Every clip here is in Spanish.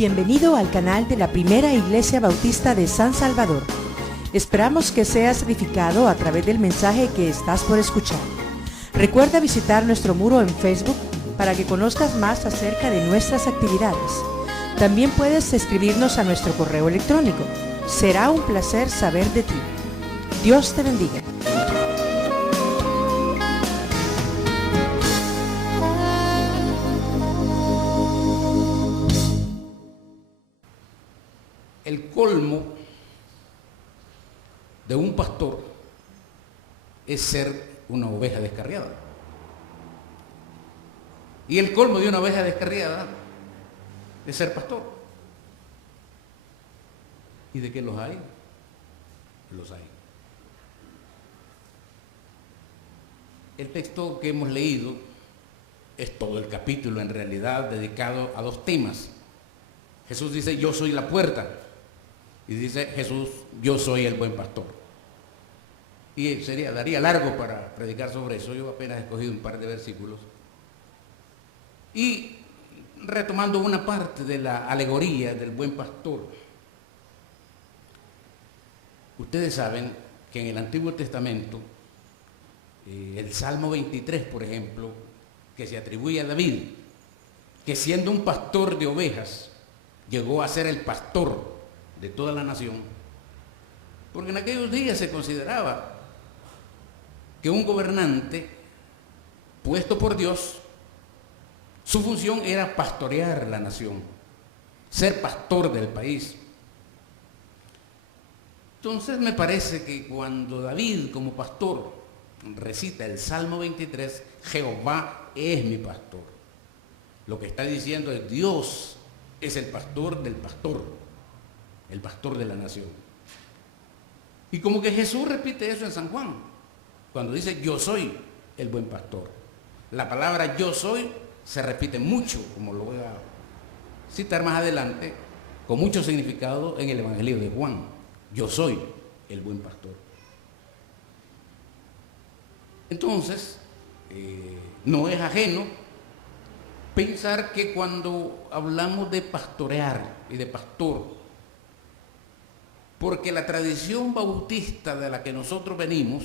Bienvenido al canal de la Primera Iglesia Bautista de San Salvador. Esperamos que seas edificado a través del mensaje que estás por escuchar. Recuerda visitar nuestro muro en Facebook para que conozcas más acerca de nuestras actividades. También puedes escribirnos a nuestro correo electrónico. Será un placer saber de ti. Dios te bendiga. El colmo de un pastor es ser una oveja descarriada. Y el colmo de una oveja descarriada es ser pastor. ¿Y de qué los hay? Los hay. El texto que hemos leído es todo el capítulo en realidad dedicado a dos temas. Jesús dice, yo soy la puerta. Y dice Jesús, yo soy el buen pastor. Y daría largo para predicar sobre eso. Yo apenas he escogido un par de versículos. Y retomando una parte de la alegoría del buen pastor. Ustedes saben que en el Antiguo Testamento, el Salmo 23, por ejemplo, que se atribuye a David, que siendo un pastor de ovejas, llegó a ser el pastor de toda la nación, porque en aquellos días se consideraba que un gobernante puesto por Dios, su función era pastorear la nación, ser pastor del país. Entonces me parece que cuando David como pastor recita el Salmo 23, Jehová es mi pastor, lo que está diciendo es Dios es el pastor del pastor, el pastor de la nación. Y como que Jesús repite eso en San Juan, cuando dice yo soy el buen pastor. La palabra yo soy se repite mucho, como lo voy a citar más adelante, con mucho significado en el Evangelio de Juan. Yo soy el buen pastor. Entonces, no es ajeno pensar que cuando hablamos de pastorear y de pastor, porque la tradición bautista de la que nosotros venimos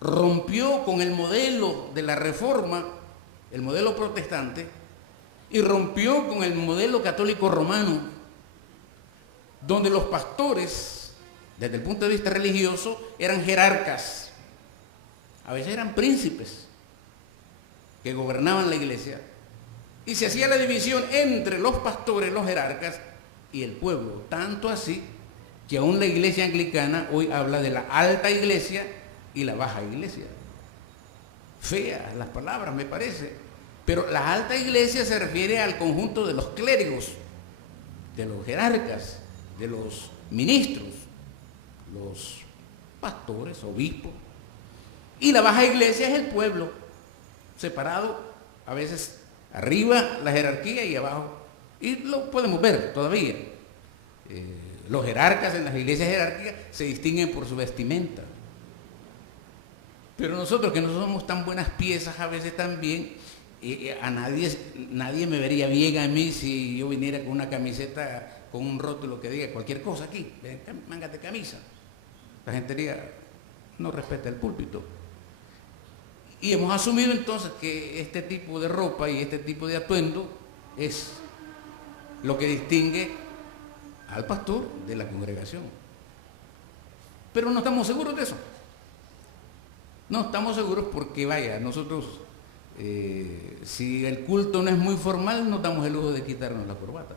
rompió con el modelo de la Reforma, el modelo protestante, y rompió con el modelo católico romano, donde los pastores, desde el punto de vista religioso, eran jerarcas, a veces eran príncipes que gobernaban la iglesia, y se hacía la división entre los pastores, los jerarcas, y el pueblo, tanto así que aún la iglesia anglicana hoy habla de la alta iglesia y la baja iglesia. Feas las palabras, me parece, pero la alta iglesia se refiere al conjunto de los clérigos, de los jerarcas, de los ministros, los pastores, obispos, y la baja iglesia es el pueblo, separado, a veces arriba la jerarquía y abajo, y lo podemos ver todavía. Los jerarcas en las iglesias jerárquicas se distinguen por su vestimenta. Pero nosotros que no somos tan buenas piezas a veces también, a nadie me vería bien a mí si yo viniera con una camiseta con un rótulo que diga cualquier cosa aquí, mangas de camisa. La gente diría, no respeta el púlpito. Y hemos asumido entonces que este tipo de ropa y este tipo de atuendo es lo que distingue al pastor de la congregación. Pero no estamos seguros de eso. No estamos seguros porque, vaya, nosotros, si el culto no es muy formal, nos damos el lujo de quitarnos la corbata.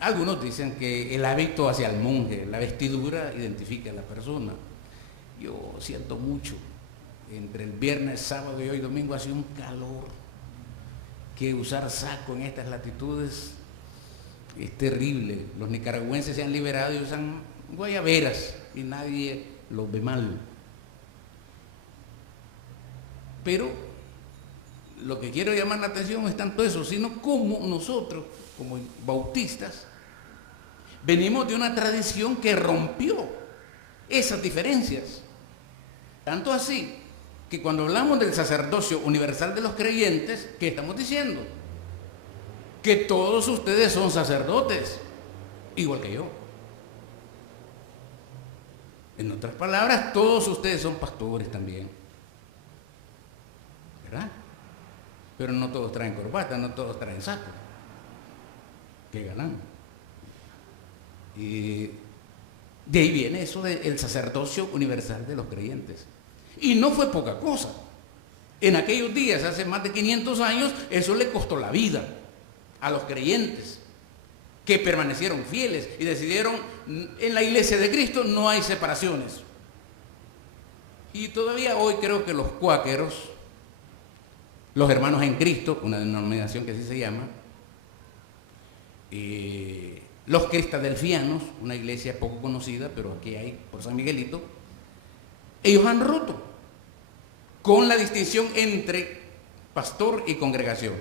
Algunos dicen que el hábito hacia el monje, la vestidura, identifica a la persona. Yo siento mucho. Entre el viernes, sábado y hoy domingo hace un calor que usar saco en estas latitudes es terrible. Los nicaragüenses se han liberado y usan guayaberas y nadie los ve mal. Pero lo que quiero llamar la atención no es tanto eso, sino cómo nosotros, como bautistas, venimos de una tradición que rompió esas diferencias. Tanto así que cuando hablamos del sacerdocio universal de los creyentes, ¿qué estamos diciendo? Que todos ustedes son sacerdotes, igual que yo. En otras palabras, todos ustedes son pastores también, ¿verdad? Pero no todos traen corbata, no todos traen saco. Qué galán. Y de ahí viene eso del sacerdocio universal de los creyentes. Y no fue poca cosa. En aquellos días, hace más de 500 años, eso le costó la vida a los creyentes, que permanecieron fieles y decidieron, en la iglesia de Cristo no hay separaciones. Y todavía hoy creo que los cuáqueros, los hermanos en Cristo, una denominación que así se llama, los cristadelfianos, una iglesia poco conocida, pero aquí hay por San Miguelito, ellos han roto con la distinción entre pastor y congregación.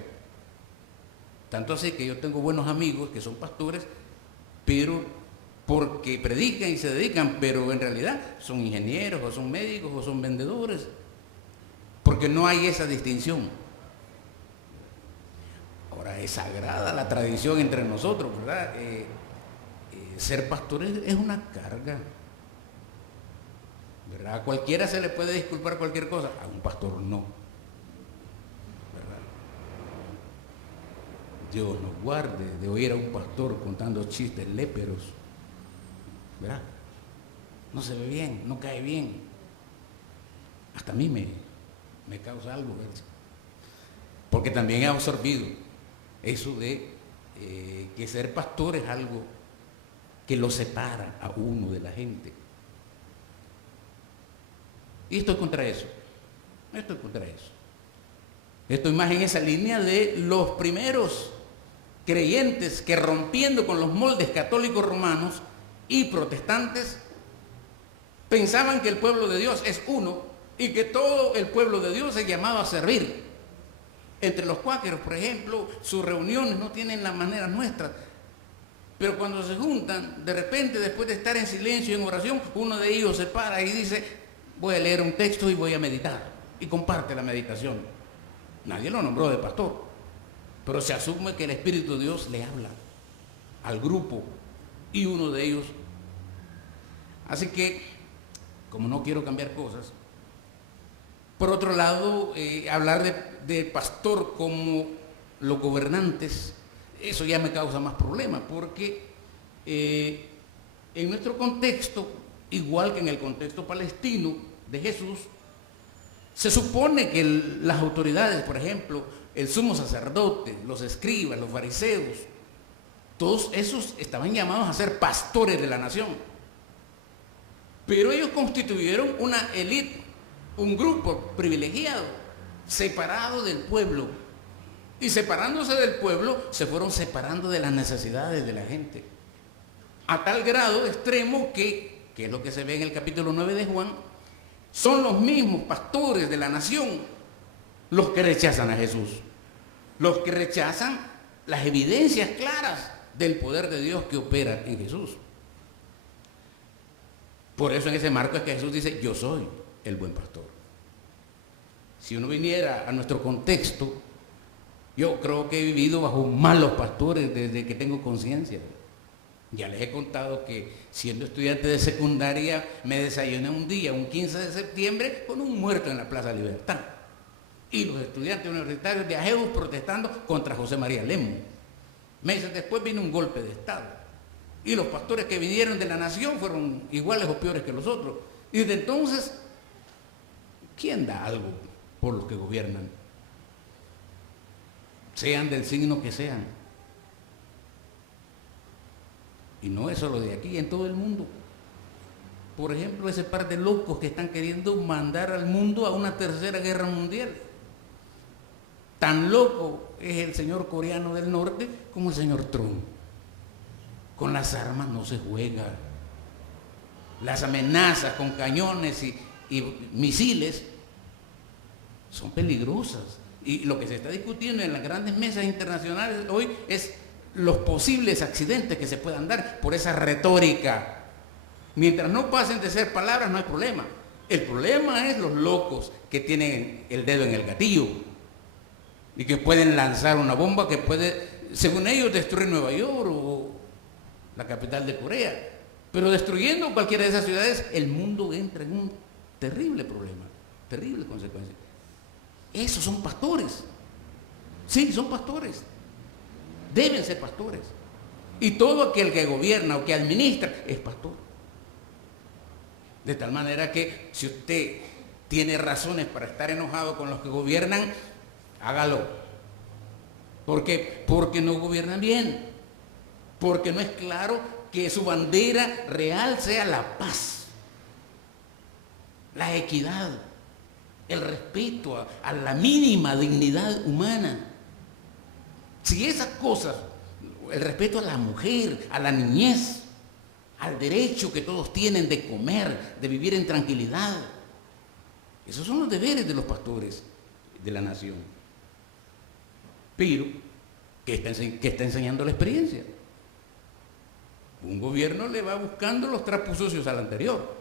Tanto así que yo tengo buenos amigos que son pastores, pero porque predican y se dedican, pero en realidad son ingenieros, o son médicos, o son vendedores, porque no hay esa distinción. Ahora, es sagrada la tradición entre nosotros, ¿verdad? Ser pastores es una carga, ¿verdad? A cualquiera se le puede disculpar cualquier cosa, a un pastor no, ¿verdad? Dios nos guarde de oír a un pastor contando chistes léperos, ¿verdad? No se ve bien, no cae bien. Hasta a mí me causa algo, ¿verdad? Porque también he absorbido eso de que ser pastor es algo que lo separa a uno de la gente. Y estoy contra eso. Estoy más en esa línea de los primeros creyentes que, rompiendo con los moldes católicos romanos y protestantes, pensaban que el pueblo de Dios es uno y que todo el pueblo de Dios es llamado a servir. Entre los cuáqueros, por ejemplo, sus reuniones no tienen las maneras nuestras, pero cuando se juntan, de repente, después de estar en silencio y en oración, uno de ellos se para y dice: voy a leer un texto y voy a meditar, y comparte la meditación. Nadie lo nombró de pastor, pero se asume que el Espíritu de Dios le habla al grupo, y uno de ellos. Así que, como no quiero cambiar cosas, por otro lado, hablar de pastor como los gobernantes, eso ya me causa más problemas, porque en nuestro contexto, igual que en el contexto palestino de Jesús, se supone que las autoridades, por ejemplo, el sumo sacerdote, los escribas, los fariseos, todos esos estaban llamados a ser pastores de la nación. Pero ellos constituyeron una élite, un grupo privilegiado, separado del pueblo. Y separándose del pueblo, se fueron separando de las necesidades de la gente. A tal grado extremo que es lo que se ve en el capítulo 9 de Juan, son los mismos pastores de la nación los que rechazan a Jesús, los que rechazan las evidencias claras del poder de Dios que opera en Jesús. Por eso en ese marco es que Jesús dice: yo soy el buen pastor. Si uno viniera a nuestro contexto, yo creo que he vivido bajo malos pastores desde que tengo conciencia. Ya les he contado que siendo estudiante de secundaria me desayuné un día, un 15 de septiembre, con un muerto en la Plaza Libertad. Y los estudiantes universitarios de Ajeus protestando contra José María Lemo. Meses después vino un golpe de Estado. Y los pastores que vinieron de la nación fueron iguales o peores que los otros. Y desde entonces, ¿quién da algo por los que gobiernan? Sean del signo que sean. Y no es solo de aquí, en todo el mundo. Por ejemplo, ese par de locos que están queriendo mandar al mundo a una tercera guerra mundial. Tan loco es el señor coreano del norte como el señor Trump. Con las armas no se juega. Las amenazas con cañones y misiles son peligrosas. Y lo que se está discutiendo en las grandes mesas internacionales hoy es los posibles accidentes que se puedan dar por esa retórica. Mientras no pasen de ser palabras, no hay problema. El problema es los locos que tienen el dedo en el gatillo y que pueden lanzar una bomba que puede, según ellos, destruir Nueva York o la capital de Corea. Pero destruyendo cualquiera de esas ciudades, el mundo entra en un terrible problema, terrible consecuencia. Esos son pastores. Sí, son pastores. Deben ser pastores. Y todo aquel que gobierna o que administra es pastor. De tal manera que si usted tiene razones para estar enojado con los que gobiernan, hágalo. ¿Por qué? Porque no gobiernan bien. Porque no es claro que su bandera real sea la paz, la equidad, el respeto a la mínima dignidad humana. Si esas cosas, el respeto a la mujer, a la niñez, al derecho que todos tienen de comer, de vivir en tranquilidad, esos son los deberes de los pastores de la nación. Pero, ¿qué está enseñando la experiencia? Un gobierno le va buscando los trapos sucios al anterior,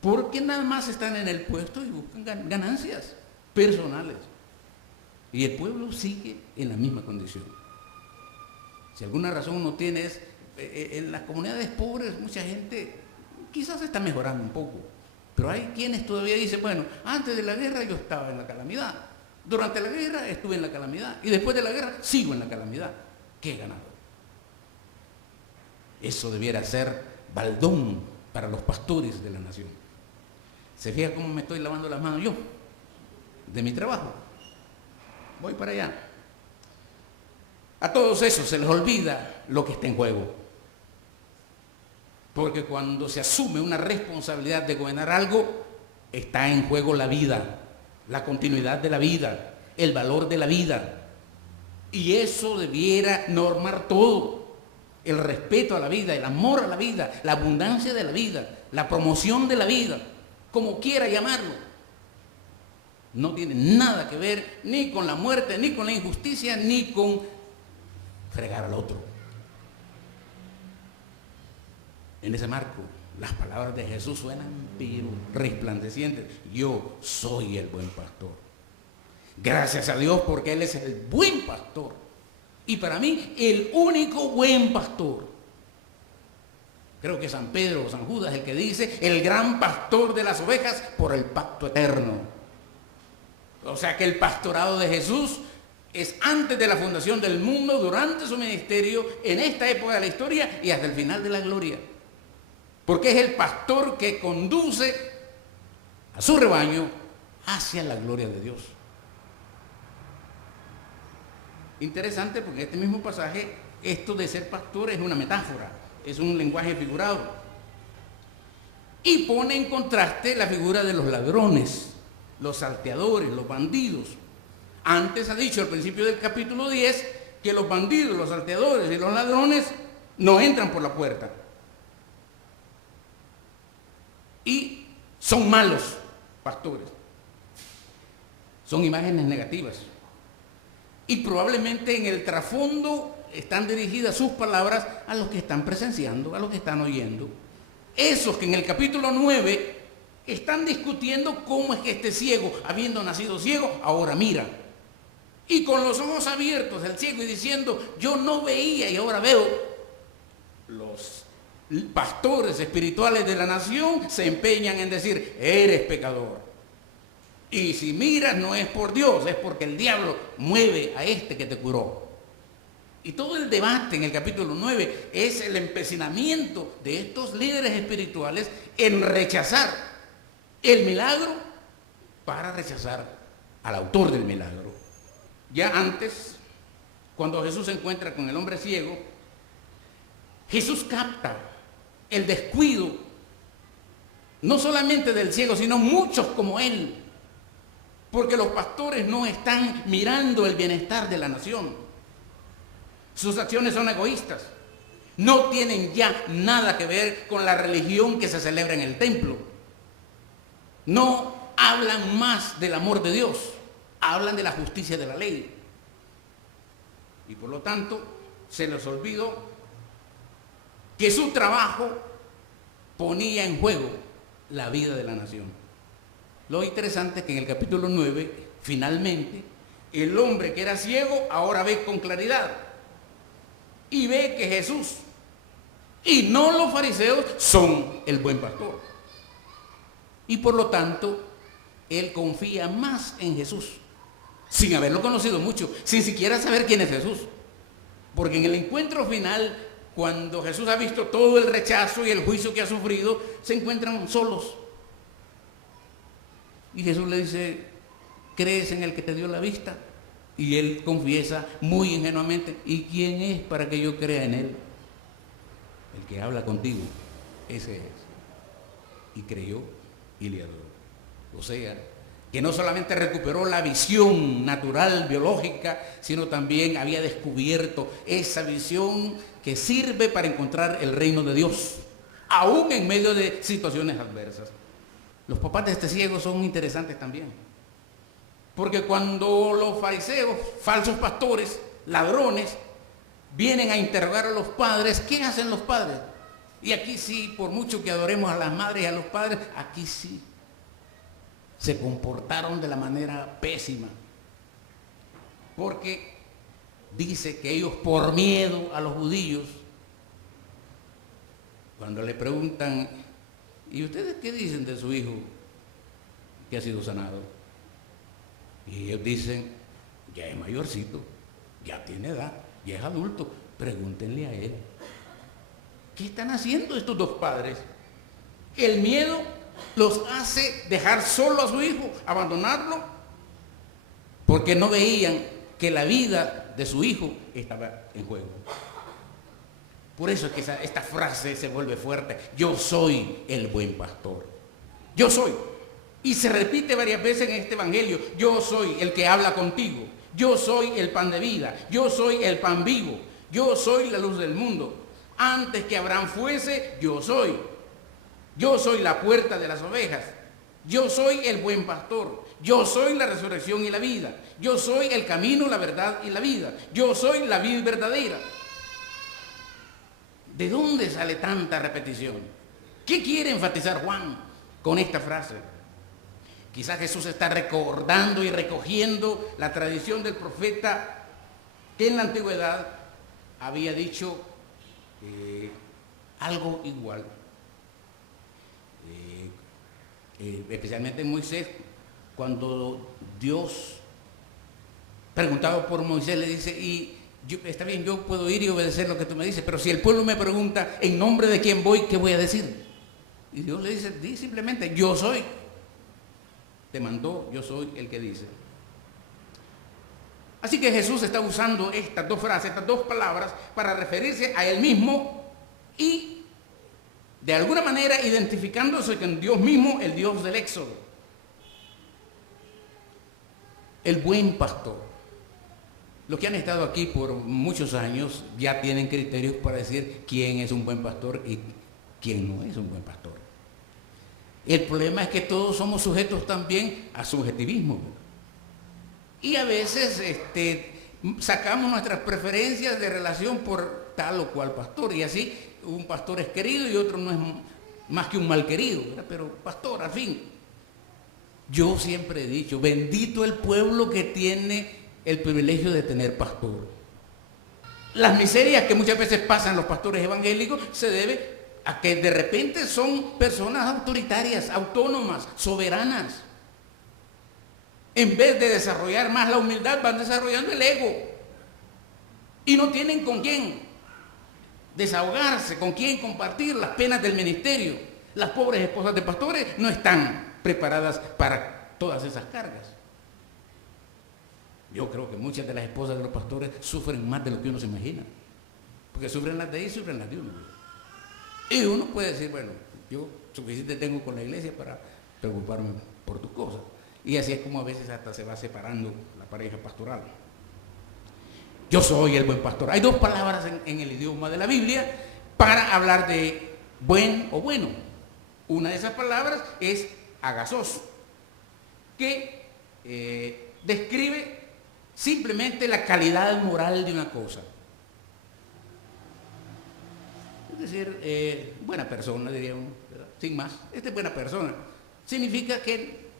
porque nada más están en el puesto y buscan ganancias personales. Y el pueblo sigue en la misma condición. Si alguna razón uno tiene es, en las comunidades pobres mucha gente quizás está mejorando un poco, pero hay quienes todavía dicen, bueno, antes de la guerra yo estaba en la calamidad, durante la guerra estuve en la calamidad y después de la guerra sigo en la calamidad. ¿Qué he ganado? Eso debiera ser baldón para los pastores de la nación. ¿Se fija cómo me estoy lavando las manos yo? De mi trabajo. Voy para allá. A todos esos se les olvida lo que está en juego. Porque cuando se asume una responsabilidad de gobernar algo, está en juego la vida, la continuidad de la vida, el valor de la vida. Y eso debiera normar todo. El respeto a la vida, el amor a la vida, la abundancia de la vida, la promoción de la vida, como quiera llamarlo. No tiene nada que ver ni con la muerte, ni con la injusticia, ni con fregar al otro. En ese marco, las palabras de Jesús suenan pero resplandecientes. Yo soy el buen pastor. Gracias a Dios porque Él es el buen pastor. Y para mí, el único buen pastor. Creo que San Pedro o San Judas es el que dice, el gran pastor de las ovejas por el pacto eterno. O sea que el pastorado de Jesús es antes de la fundación del mundo, durante su ministerio, en esta época de la historia y hasta el final de la gloria. Porque es el pastor que conduce a su rebaño hacia la gloria de Dios. Interesante porque este mismo pasaje, esto de ser pastor es una metáfora, es un lenguaje figurado. Y pone en contraste la figura de los ladrones, los salteadores, los bandidos. Antes ha dicho al principio del capítulo 10 que los bandidos, los salteadores y los ladrones no entran por la puerta. Y son malos pastores. Son imágenes negativas. Y probablemente en el trasfondo están dirigidas sus palabras a los que están presenciando, a los que están oyendo. Esos que en el capítulo 9 están discutiendo cómo es que este ciego, habiendo nacido ciego, ahora mira. Y con los ojos abiertos el ciego y diciendo, yo no veía y ahora veo. Los pastores espirituales de la nación se empeñan en decir, eres pecador. Y si miras no es por Dios, es porque el diablo mueve a este que te curó. Y todo el debate en el capítulo 9 es el empecinamiento de estos líderes espirituales en rechazar el milagro para rechazar al autor del milagro. Ya antes, cuando Jesús se encuentra con el hombre ciego, Jesús capta el descuido, no solamente del ciego, sino muchos como él. Porque los pastores no están mirando el bienestar de la nación. Sus acciones son egoístas. No tienen ya nada que ver con la religión que se celebra en el templo. No hablan más del amor de Dios. Hablan de la justicia de la ley. Y por lo tanto, se les olvidó que su trabajo ponía en juego la vida de la nación. Lo interesante es que en el capítulo 9, finalmente, el hombre que era ciego ahora ve con claridad y ve que Jesús y no los fariseos son el buen pastor. Y por lo tanto, él confía más en Jesús, sin haberlo conocido mucho, sin siquiera saber quién es Jesús. Porque en el encuentro final, cuando Jesús ha visto todo el rechazo y el juicio que ha sufrido, se encuentran solos. Y Jesús le dice, ¿crees en el que te dio la vista? Y él confiesa muy ingenuamente, ¿y quién es para que yo crea en él? El que habla contigo, ese es. Y creyó y le adoró. O sea, que no solamente recuperó la visión natural, biológica, sino también había descubierto esa visión que sirve para encontrar el reino de Dios, aún en medio de situaciones adversas. Los papás de este ciego son interesantes también, porque cuando los fariseos, falsos pastores, ladrones, vienen a interrogar a los padres, ¿qué hacen los padres? Y aquí sí, por mucho que adoremos a las madres y a los padres, aquí sí se comportaron de la manera pésima, porque dice que ellos, por miedo a los judíos, cuando le preguntan, ¿y ustedes qué dicen de su hijo que ha sido sanado? Y ellos dicen, ya es mayorcito, ya tiene edad, ya es adulto, pregúntenle a él. ¿Qué están haciendo estos dos padres? El miedo los hace dejar solo a su hijo, abandonarlo, porque no veían que la vida de su hijo estaba en juego. Por eso es que esta frase se vuelve fuerte: yo soy el buen pastor. Yo soy. Y se repite varias veces en este evangelio: yo soy el que habla contigo. Yo soy el pan de vida. Yo soy el pan vivo. Yo soy la luz del mundo. Antes que Abraham fuese, yo soy. Yo soy la puerta de las ovejas. Yo soy el buen pastor. Yo soy la resurrección y la vida. Yo soy el camino, la verdad y la vida. Yo soy la vida verdadera. ¿De dónde sale tanta repetición? ¿Qué quiere enfatizar Juan con esta frase? Quizás Jesús está recordando y recogiendo la tradición del profeta que en la antigüedad había dicho algo igual. Especialmente en Moisés, cuando Dios, preguntado por Moisés, le dice, está bien, yo puedo ir y obedecer lo que tú me dices, pero si el pueblo me pregunta en nombre de quién voy, ¿qué voy a decir? Y Dios le dice, di simplemente, yo soy. Te mandó, yo soy el que dice. Así que Jesús está usando estas dos frases, estas dos palabras, para referirse a él mismo y de alguna manera identificándose con Dios mismo, el Dios del Éxodo. El buen pastor. Los que han estado aquí por muchos años ya tienen criterios para decir quién es un buen pastor y quién no es un buen pastor. El problema es que todos somos sujetos también a subjetivismo. Y a veces sacamos nuestras preferencias de relación por tal o cual pastor. Y así un pastor es querido y otro no es más que un mal querido, ¿verdad? Pero pastor, al fin. Yo siempre he dicho, bendito el pueblo que tiene el privilegio de tener pastor. Las miserias que muchas veces pasan los pastores evangélicos se debe a que de repente son personas autoritarias, autónomas, soberanas. En vez de desarrollar más la humildad, van desarrollando el ego. Y no tienen con quién desahogarse, con quién compartir las penas del ministerio. Las pobres esposas de pastores no están preparadas para todas esas cargas. Yo creo que muchas de las esposas de los pastores sufren más de lo que uno se imagina. Porque sufren las de ellos y sufren las de uno. Y uno puede decir, bueno, yo suficiente tengo con la iglesia para preocuparme por tus cosas. Y así es como a veces hasta se va separando la pareja pastoral. Yo soy el buen pastor. Hay dos palabras en el idioma de la Biblia para hablar de buen o bueno. Una de esas palabras es agasos, que describe simplemente la calidad moral de una cosa. Es decir, buena persona, diría uno, ¿verdad? Sin más. Esta es buena persona. Significa que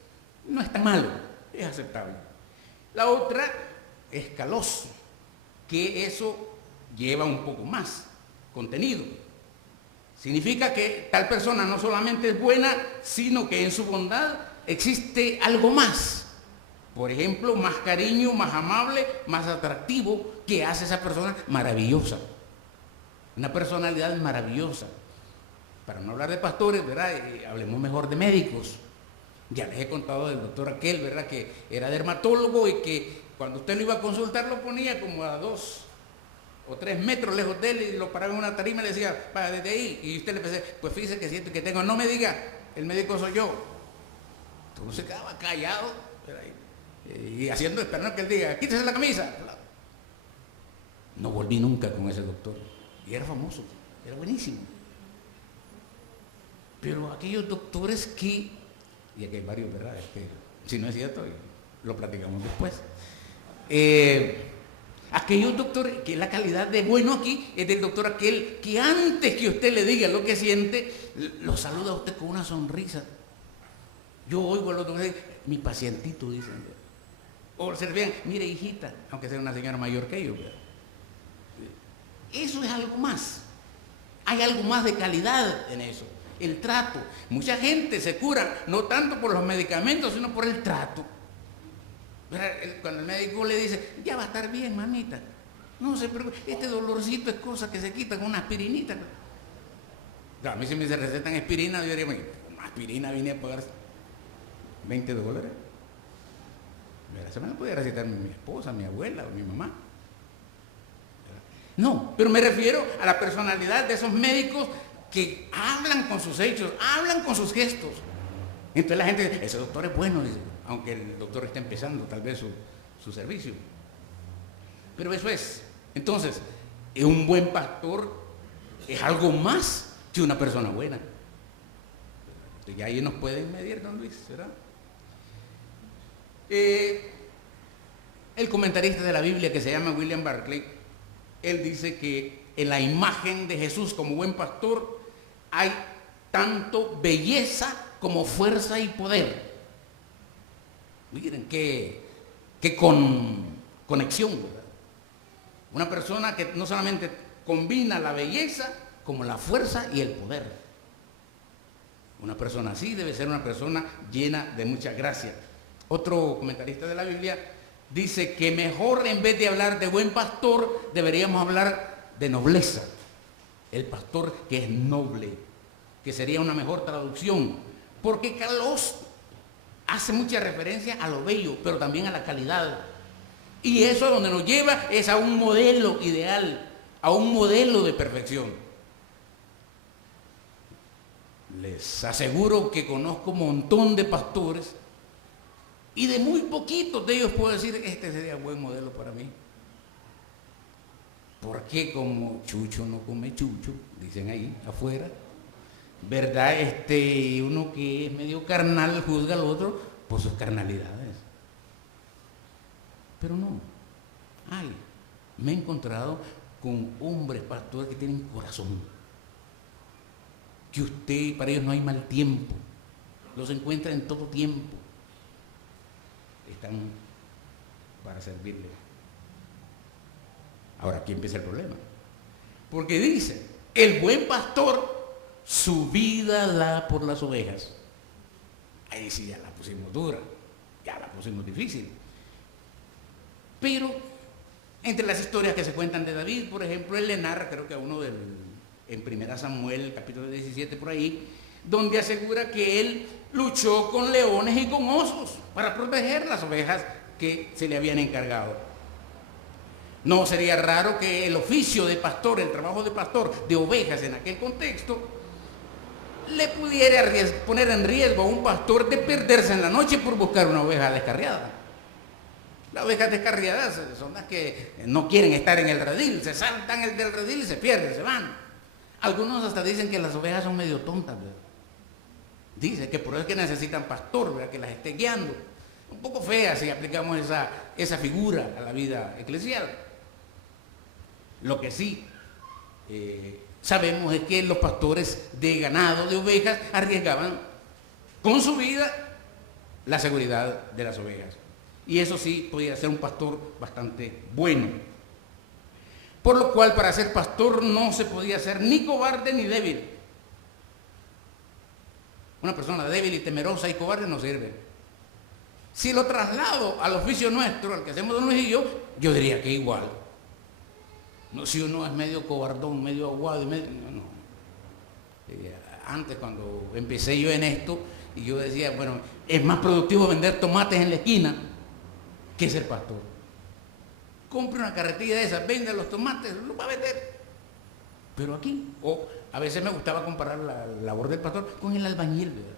no es tan malo, es aceptable. La otra es caloso, que eso lleva un poco más contenido. Significa que tal persona no solamente es buena, sino que en su bondad existe algo más. Por ejemplo, más cariño, más amable, más atractivo, que hace esa persona maravillosa. Una personalidad maravillosa. Para no hablar de pastores, ¿verdad? Hablemos mejor de médicos. Ya les he contado del doctor aquel, ¿verdad? Que era dermatólogo y que cuando usted lo iba a consultar lo ponía como a 2 o 3 metros lejos de él y lo paraba en una tarima y le decía, va desde ahí. Y usted le decía, pues fíjese que siento que tengo, no me diga, el médico soy yo. Entonces se quedaba callado, ¿verdad? Y haciendo, esperando que él diga, quítese la camisa. No volví nunca con ese doctor. Y era famoso, era buenísimo. Pero aquellos doctores que, y aquí hay varios, ¿verdad? Si no es cierto, lo platicamos después. Aquellos doctores, que la calidad de bueno aquí es del doctor aquel que antes que usted le diga lo que siente, lo saluda a usted con una sonrisa. Yo oigo a los doctores, mi pacientito, dicen. O se vean, mire hijita, aunque sea una señora mayor que yo. ¿Verdad? Eso es algo más. Hay algo más de calidad en eso. El trato. Mucha gente se cura no tanto por los medicamentos, sino por el trato. Cuando el médico le dice, ya va a estar bien, mamita. No se preocupe, este dolorcito es cosa que se quita con una aspirinita. A mí si me recetan aspirina, yo diría, bueno, con aspirina vine a pagar $20. Se me lo podía recetar mi esposa, mi abuela o mi mamá. No, pero me refiero a la personalidad de esos médicos que hablan con sus hechos, hablan con sus gestos. Entonces la gente dice, ese doctor es bueno, dice, aunque el doctor esté empezando tal vez su servicio. Pero eso es. Entonces, un buen pastor es algo más que una persona buena. Y ahí nos pueden medir, don Luis, ¿verdad? El comentarista de la Biblia que se llama William Barclay, él dice que en la imagen de Jesús como buen pastor hay tanto belleza como fuerza y poder. Miren qué conexión, ¿verdad? Una persona que no solamente combina la belleza como la fuerza y el poder. Una persona así debe ser una persona llena de mucha gracia. Otro comentarista de la Biblia dice que mejor, en vez de hablar de buen pastor, deberíamos hablar de nobleza. El pastor que es noble, que sería una mejor traducción, porque Carlos hace mucha referencia a lo bello, pero también a la calidad. Y eso a donde nos lleva es a un modelo ideal, a un modelo de perfección. Les aseguro que conozco un montón de pastores y de muy poquitos de ellos puedo decir, este sería buen modelo para mí. Porque como chucho no come chucho, dicen ahí afuera, ¿verdad? Uno que es medio carnal juzga al otro por sus carnalidades. Pero no. Me he encontrado con hombres pastores que tienen corazón. Que para ellos no hay mal tiempo. Los encuentra en todo tiempo. Están para servirle. Ahora aquí empieza el problema. Porque dice, el buen pastor su vida da por las ovejas. Ahí sí ya la pusimos dura, ya la pusimos difícil. Pero entre las historias que se cuentan de David, por ejemplo, él le narra, creo que a uno en 1 Samuel, capítulo 17 por ahí, donde asegura que él luchó con leones y con osos para proteger las ovejas que se le habían encargado. No sería raro que el oficio de pastor, el trabajo de pastor de ovejas en aquel contexto, le pudiera poner en riesgo a un pastor de perderse en la noche por buscar una oveja descarriada. Las ovejas descarriadas son las que no quieren estar en el redil, se saltan el del redil y se pierden, se van. Algunos hasta dicen que las ovejas son medio tontas, ¿verdad? Dice que por eso es que necesitan pastor, ¿verdad? Que las esté guiando. Un poco fea si aplicamos esa figura a la vida eclesial. Lo que sí sabemos es que los pastores de ganado, de ovejas, arriesgaban con su vida la seguridad de las ovejas. Y eso sí, podía ser un pastor bastante bueno. Por lo cual, para ser pastor no se podía ser ni cobarde ni débil. Una persona débil y temerosa y cobarde no sirve. Si lo traslado al oficio nuestro, al que hacemos don Luis y yo diría que igual. No, si uno es medio cobardón, medio aguado, no. Antes, cuando empecé yo en esto, y yo decía, bueno, es más productivo vender tomates en la esquina que ser pastor. Compre una carretilla de esas, vende los tomates, los va a vender. Pero aquí, o a veces me gustaba comparar la labor del pastor con el albañil, ¿verdad?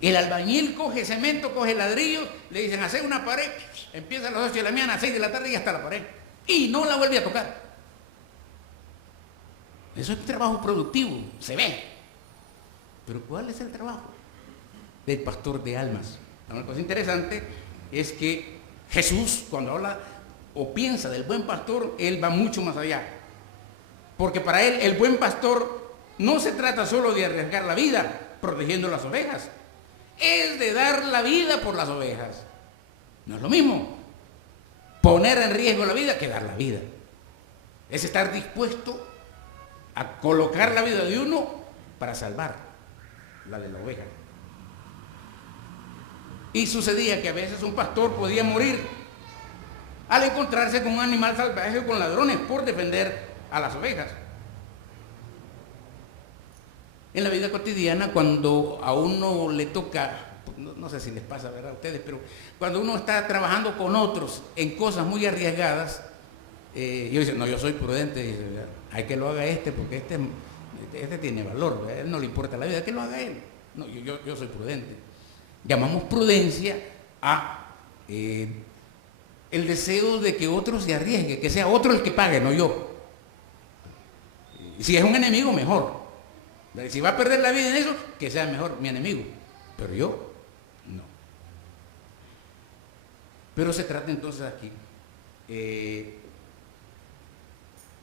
El albañil coge cemento, coge ladrillos, le dicen hacer una pared, empieza a las 8 de la mañana, a las 6 de la tarde y hasta la pared. Y no la vuelve a tocar. Eso es trabajo productivo, se ve. Pero ¿cuál es el trabajo del pastor de almas? Una cosa interesante es que Jesús, cuando habla o piensa del buen pastor, él va mucho más allá. Porque para él el buen pastor no se trata solo de arriesgar la vida protegiendo las ovejas, es de dar la vida por las ovejas. No es lo mismo poner en riesgo la vida que dar la vida. Es estar dispuesto a colocar la vida de uno para salvar la de la oveja. Y sucedía que a veces un pastor podía morir al encontrarse con un animal salvaje o con ladrones por defender a las ovejas. En la vida cotidiana, cuando a uno le toca, no sé si les pasa, ¿verdad? A ustedes, pero cuando uno está trabajando con otros en cosas muy arriesgadas, yo dice, no, yo soy prudente, dice, hay que lo haga porque este tiene valor, ¿verdad? A él no le importa la vida, que lo haga él. No, yo soy prudente. Llamamos prudencia a el deseo de que otro se arriesgue, que sea otro el que pague, no yo. Si es un enemigo, mejor. Si va a perder la vida en eso, que sea mejor mi enemigo. Pero yo, no. Pero se trata entonces aquí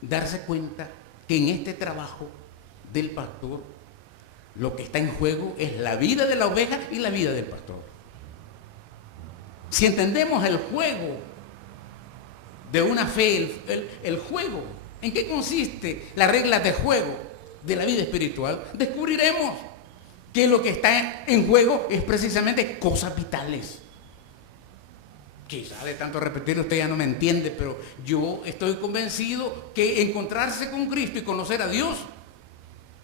darse cuenta que en este trabajo del pastor lo que está en juego es la vida de la oveja y la vida del pastor. Si entendemos el juego de una fe, el juego, ¿en qué consiste las reglas de juego de la vida espiritual? Descubriremos que lo que está en juego es precisamente cosas vitales. Quizá de tanto repetirlo usted ya no me entiende, pero yo estoy convencido que encontrarse con Cristo y conocer a Dios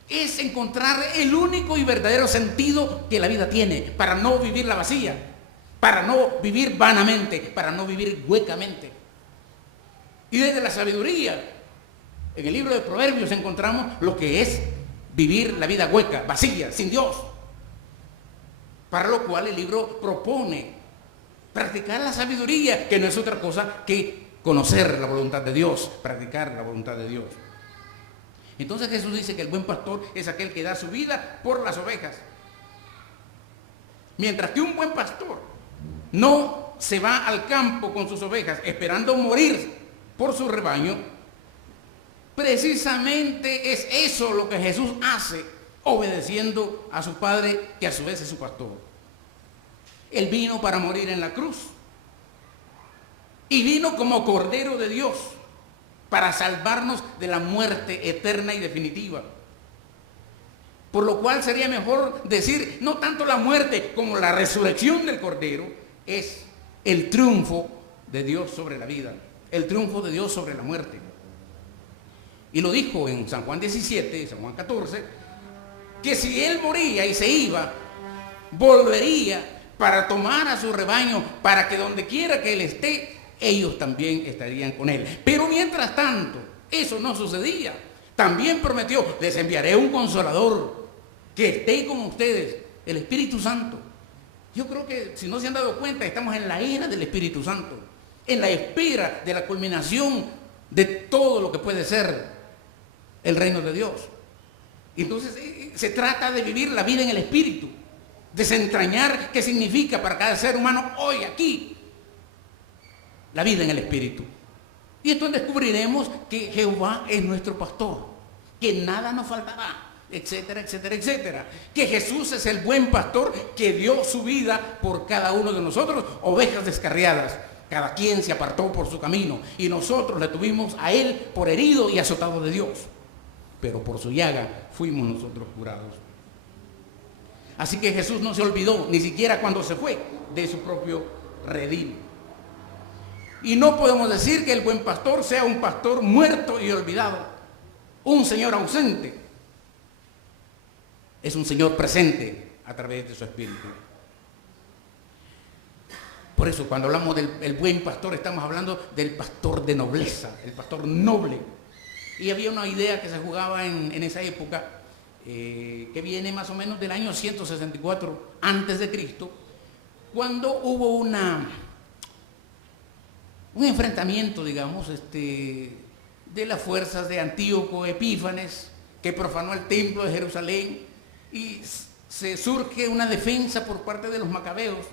es encontrar el único y verdadero sentido que la vida tiene para no vivir la vacía, para no vivir vanamente, para no vivir huecamente. Y desde la sabiduría, en el libro de Proverbios encontramos lo que es vivir la vida hueca, vacía, sin Dios. Para lo cual el libro propone practicar la sabiduría, que no es otra cosa que conocer la voluntad de Dios, practicar la voluntad de Dios. Entonces Jesús dice que el buen pastor es aquel que da su vida por las ovejas. Mientras que un buen pastor no se va al campo con sus ovejas esperando morir por su rebaño, precisamente es eso lo que Jesús hace, obedeciendo a su Padre, que a su vez es su pastor. Él vino para morir en la cruz y vino como Cordero de Dios para salvarnos de la muerte eterna y definitiva. Por lo cual sería mejor decir, no tanto la muerte como la resurrección del Cordero es el triunfo de Dios sobre la vida, el triunfo de Dios sobre la muerte. Y lo dijo en San Juan 17, San Juan 14, que si Él moría y se iba, volvería para tomar a su rebaño, para que donde quiera que Él esté, ellos también estarían con Él. Pero mientras tanto, eso no sucedía. También prometió, les enviaré un consolador que esté con ustedes, el Espíritu Santo. Yo creo que si no se han dado cuenta, estamos en la era del Espíritu Santo, en la espera de la culminación de todo lo que puede ser el reino de Dios. Entonces se trata de vivir la vida en el Espíritu, desentrañar qué significa para cada ser humano hoy aquí la vida en el Espíritu. Y entonces descubriremos que Jehová es nuestro pastor, que nada nos faltará. etcétera, etcétera, etcétera. Que Jesús es el buen pastor que dio su vida por cada uno de nosotros, ovejas descarriadas. Cada quien se apartó por su camino y nosotros le tuvimos a él por herido y azotado de Dios. Pero por su llaga fuimos nosotros curados. Así que Jesús no se olvidó, ni siquiera cuando se fue, de su propio redil. Y no podemos decir que el buen pastor sea un pastor muerto y olvidado, un Señor ausente. Es un Señor presente a través de su Espíritu. Por eso cuando hablamos del buen pastor estamos hablando del pastor de nobleza, el pastor noble. Y había una idea que se jugaba en esa época, que viene más o menos del año 164 antes de Cristo, cuando hubo un enfrentamiento, digamos, de las fuerzas de Antíoco Epífanes, que profanó el templo de Jerusalén, y se surge una defensa por parte de los macabeos.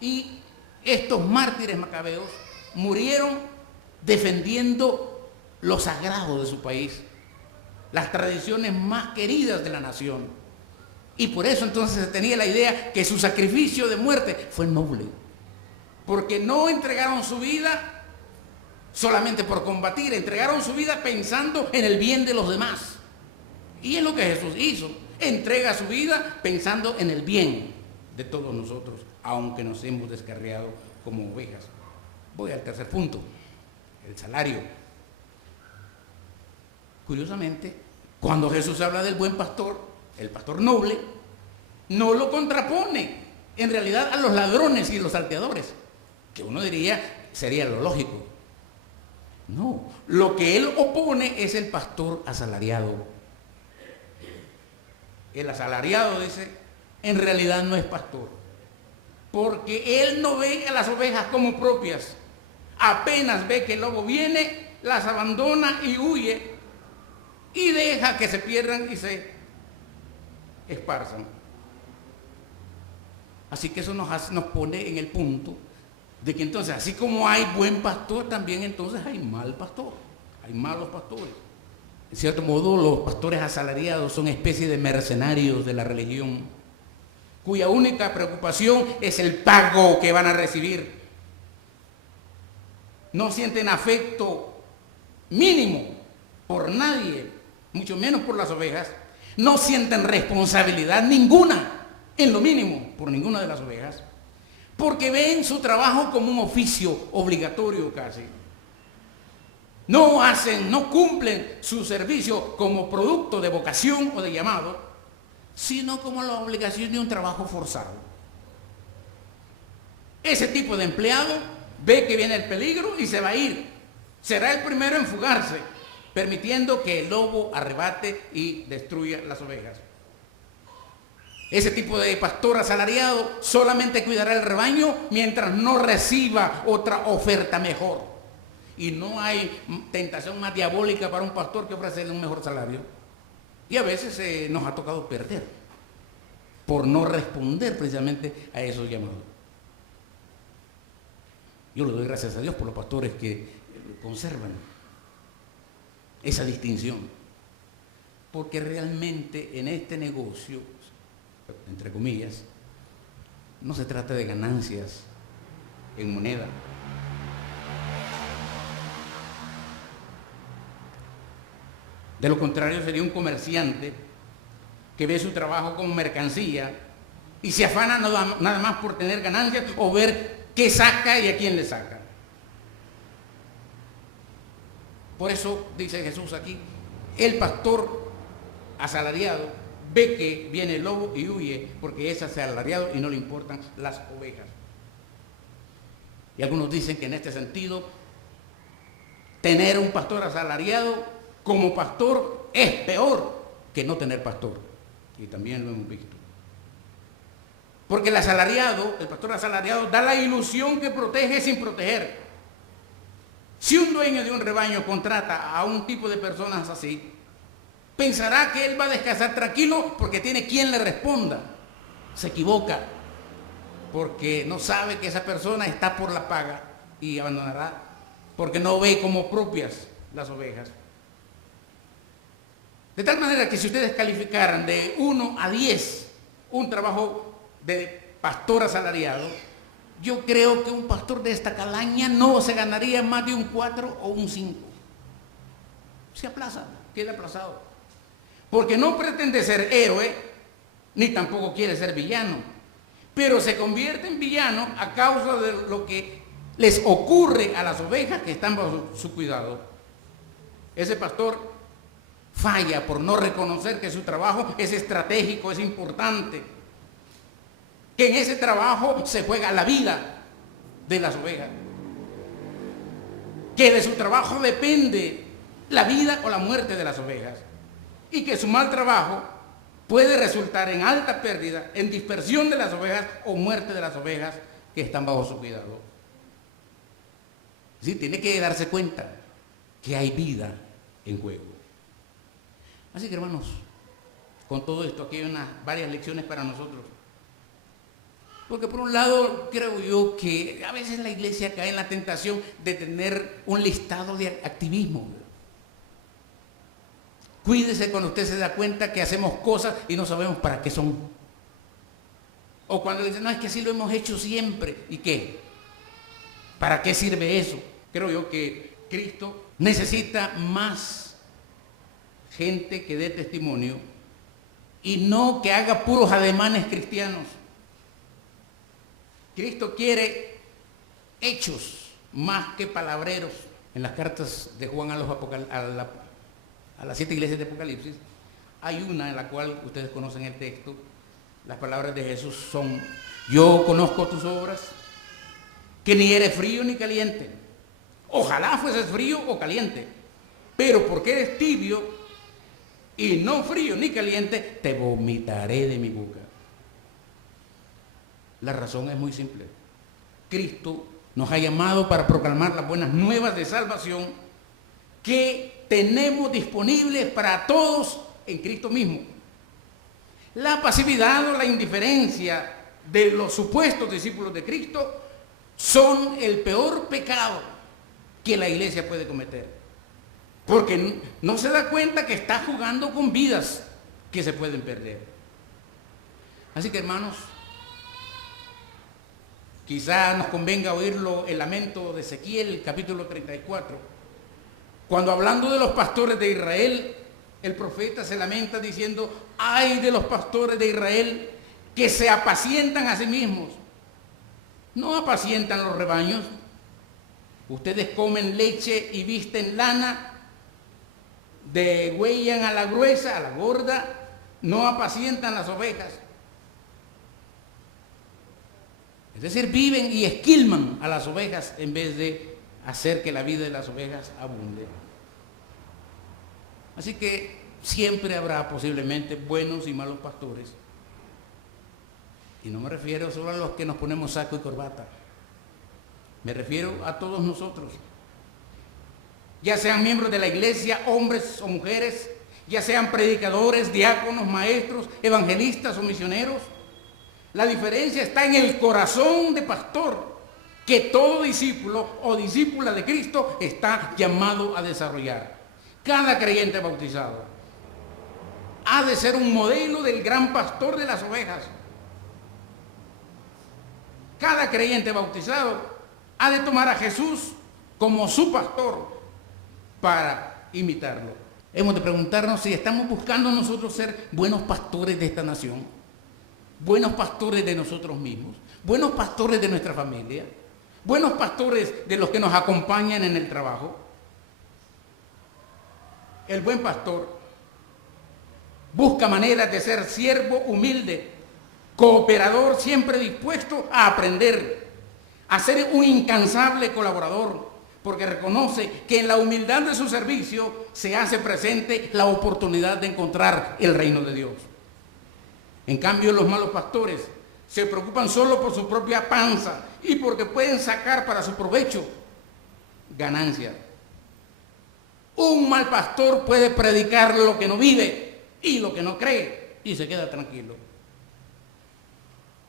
Y estos mártires macabeos murieron defendiendo lo sagrado de su país, las tradiciones más queridas de la nación. Y por eso entonces se tenía la idea que su sacrificio de muerte fue noble, porque no entregaron su vida solamente por combatir, entregaron su vida pensando en el bien de los demás. Y es lo que Jesús hizo, entrega su vida pensando en el bien de todos nosotros, aunque nos hemos descarriado como ovejas. Voy al tercer punto, el salario. Curiosamente, cuando Jesús habla del buen pastor, el pastor noble, no lo contrapone en realidad a los ladrones y los salteadores, que uno diría sería lo lógico. No, lo que él opone es el pastor asalariado. El asalariado, dice, en realidad no es pastor, porque él no ve a las ovejas como propias. Apenas ve que el lobo viene, las abandona y huye, y deja que se pierdan y se esparzan. Así que eso nos pone en el punto de que entonces, así como hay buen pastor, también entonces hay mal pastor, hay malos pastores. En cierto modo, los pastores asalariados son especie de mercenarios de la religión, cuya única preocupación es el pago que van a recibir. No sienten afecto mínimo por nadie, mucho menos por las ovejas. No sienten responsabilidad ninguna, en lo mínimo, por ninguna de las ovejas, porque ven su trabajo como un oficio obligatorio casi. No cumplen su servicio como producto de vocación o de llamado, sino como la obligación de un trabajo forzado. Ese tipo de empleado ve que viene el peligro y se va a ir. Será el primero en fugarse, permitiendo que el lobo arrebate y destruya las ovejas. Ese tipo de pastor asalariado solamente cuidará el rebaño mientras no reciba otra oferta mejor. Y no hay tentación más diabólica para un pastor que ofrecerle un mejor salario. Y a veces nos ha tocado perder por no responder precisamente a esos llamados. Yo le doy gracias a Dios por los pastores que conservan esa distinción, porque realmente en este negocio, entre comillas, no se trata de ganancias en moneda. De lo contrario, sería un comerciante que ve su trabajo como mercancía y se afana nada más por tener ganancias o ver qué saca y a quién le saca. Por eso dice Jesús aquí, el pastor asalariado ve que viene el lobo y huye porque es asalariado y no le importan las ovejas. Y algunos dicen que en este sentido, tener un pastor asalariado como pastor es peor que no tener pastor. Y también lo hemos visto. Porque el pastor asalariado da la ilusión que protege sin proteger. Si un dueño de un rebaño contrata a un tipo de personas así, pensará que él va a descansar tranquilo porque tiene quien le responda. Se equivoca, porque no sabe que esa persona está por la paga y abandonará, porque no ve como propias las ovejas. De tal manera que si ustedes calificaran de 1 a 10 un trabajo de pastor asalariado, yo creo que un pastor de esta calaña no se ganaría más de un 4 o un 5. Se aplaza, queda aplazado. Porque no pretende ser héroe, ni tampoco quiere ser villano, pero se convierte en villano a causa de lo que les ocurre a las ovejas que están bajo su cuidado. Ese pastor falla por no reconocer que su trabajo es estratégico, es importante, que en ese trabajo se juega la vida de las ovejas, que de su trabajo depende la vida o la muerte de las ovejas, y que su mal trabajo puede resultar en alta pérdida, en dispersión de las ovejas o muerte de las ovejas que están bajo su cuidado. Sí, tiene que darse cuenta que hay vida en juego. Así que, hermanos, con todo esto aquí hay varias lecciones para nosotros. Porque por un lado creo yo que a veces la iglesia cae en la tentación de tener un listado de activismo. Cuídese cuando usted se da cuenta que hacemos cosas y no sabemos para qué son. O cuando le dicen, no, es que así lo hemos hecho siempre. ¿Y qué? ¿Para qué sirve eso? Creo yo que Cristo necesita más gente que dé testimonio y no que haga puros ademanes cristianos. Cristo quiere hechos más que palabreros. En las cartas de Juan a las 7 iglesias de Apocalipsis, hay una en la cual ustedes conocen el texto. Las palabras de Jesús son: yo conozco tus obras, que ni eres frío ni caliente. Ojalá fueses frío o caliente, pero porque eres tibio y no frío ni caliente, te vomitaré de mi boca. La razón es muy simple. Cristo nos ha llamado para proclamar las buenas nuevas de salvación que tenemos disponibles para todos en Cristo mismo. La pasividad o la indiferencia de los supuestos discípulos de Cristo son el peor pecado que la iglesia puede cometer, porque no se da cuenta que está jugando con vidas que se pueden perder. Así que, hermanos, quizá nos convenga oírlo el lamento de Ezequiel, capítulo 34, cuando hablando de los pastores de Israel, el profeta se lamenta diciendo: ay de los pastores de Israel que se apacientan a sí mismos, no apacientan los rebaños. Ustedes comen leche y visten lana, degüellan a la gruesa, a la gorda, no apacientan las ovejas. Es decir, viven y esquilman a las ovejas en vez de hacer que la vida de las ovejas abunde. Así que siempre habrá posiblemente buenos y malos pastores. Y no me refiero solo a los que nos ponemos saco y corbata. Me refiero a todos nosotros. Ya sean miembros de la iglesia, hombres o mujeres, ya sean predicadores, diáconos, maestros, evangelistas o misioneros. La diferencia está en el corazón de pastor que todo discípulo o discípula de Cristo está llamado a desarrollar. Cada creyente bautizado ha de ser un modelo del gran pastor de las ovejas. Cada creyente bautizado ha de tomar a Jesús como su pastor para imitarlo. Hemos de preguntarnos si estamos buscando nosotros ser buenos pastores de esta nación, buenos pastores de nosotros mismos, buenos pastores de nuestra familia, buenos pastores de los que nos acompañan en el trabajo. El buen pastor busca maneras de ser siervo humilde, cooperador, siempre dispuesto a aprender, a ser un incansable colaborador, porque reconoce que en la humildad de su servicio se hace presente la oportunidad de encontrar el reino de Dios. En cambio, los malos pastores se preocupan solo por su propia panza y porque pueden sacar para su provecho ganancia. Un mal pastor puede predicar lo que no vive y lo que no cree y se queda tranquilo.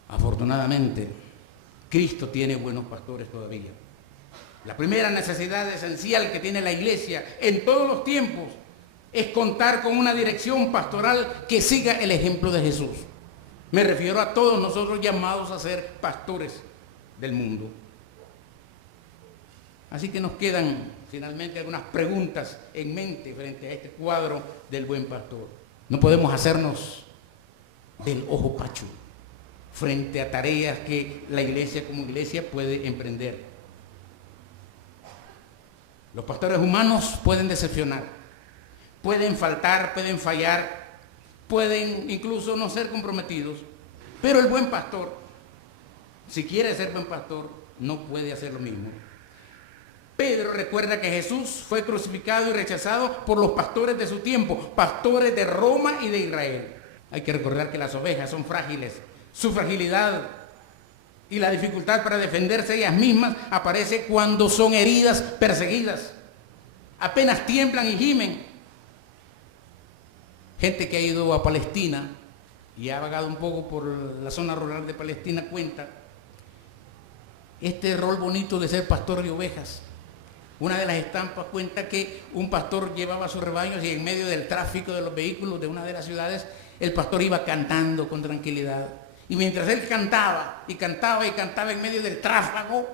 Afortunadamente, Cristo tiene buenos pastores todavía. La primera necesidad esencial que tiene la iglesia en todos los tiempos es contar con una dirección pastoral que siga el ejemplo de Jesús. Me refiero a todos nosotros llamados a ser pastores del mundo. Así que nos quedan finalmente algunas preguntas en mente frente a este cuadro del buen pastor. No podemos hacernos del ojo pacho frente a tareas que la iglesia como iglesia puede emprender. Los pastores humanos pueden decepcionar, pueden faltar, pueden fallar, pueden incluso no ser comprometidos, pero el buen pastor, si quiere ser buen pastor, no puede hacer lo mismo. Pedro recuerda que Jesús fue crucificado y rechazado por los pastores de su tiempo, pastores de Roma y de Israel. Hay que recordar que las ovejas son frágiles. Su fragilidad y la dificultad para defenderse ellas mismas aparece cuando son heridas, perseguidas. Apenas tiemblan y gimen. Gente que ha ido a Palestina y ha vagado un poco por la zona rural de Palestina cuenta este rol bonito de ser pastor de ovejas. Una de las estampas cuenta que un pastor llevaba a sus rebaños y en medio del tráfico de los vehículos de una de las ciudades, el pastor iba cantando con tranquilidad. Y mientras él cantaba y cantaba y cantaba en medio del tráfago,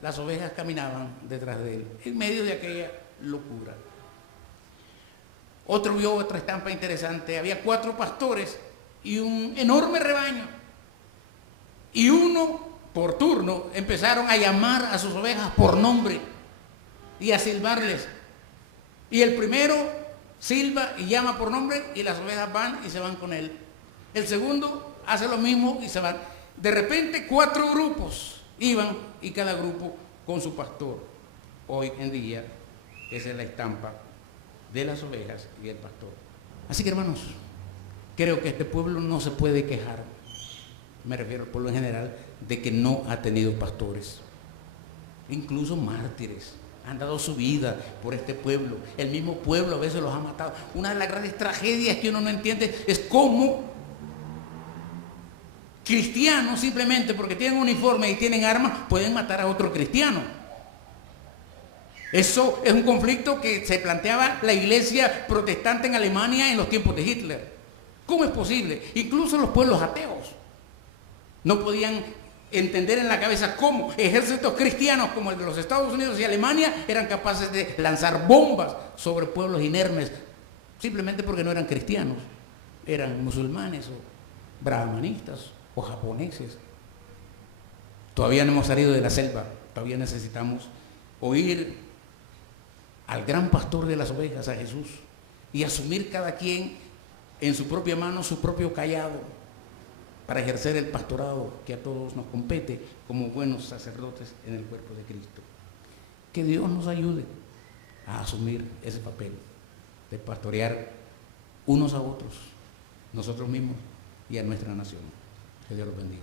las ovejas caminaban detrás de él, en medio de aquella locura. Otro vio otra estampa interesante. Había 4 pastores y un enorme rebaño. Y uno, por turno, empezaron a llamar a sus ovejas por nombre y a silbarles. Y el primero silba y llama por nombre y las ovejas van y se van con él. El segundo hace lo mismo y se van. De repente 4 grupos iban y cada grupo con su pastor. Hoy en día esa es la estampa de las ovejas y el pastor. Así que hermanos, creo que este pueblo no se puede quejar, me refiero al pueblo en general, de que no ha tenido pastores. Incluso mártires han dado su vida por este pueblo. El mismo pueblo a veces los ha matado. Una de las grandes tragedias que uno no entiende es cómo cristianos, simplemente porque tienen uniforme y tienen armas, pueden matar a otro cristiano. Eso es un conflicto que se planteaba la iglesia protestante en Alemania en los tiempos de Hitler. ¿Cómo es posible? Incluso los pueblos ateos no podían entender en la cabeza cómo ejércitos cristianos como el de los Estados Unidos y Alemania eran capaces de lanzar bombas sobre pueblos inermes, simplemente porque no eran cristianos, eran musulmanes o brahmanistas o japoneses. Todavía no hemos salido de la selva, todavía necesitamos oír al gran pastor de las ovejas, a Jesús, y asumir cada quien en su propia mano su propio cayado para ejercer el pastorado que a todos nos compete como buenos sacerdotes en el cuerpo de Cristo. Que Dios nos ayude a asumir ese papel de pastorear unos a otros, nosotros mismos y a nuestra nación. Que Dios los bendiga.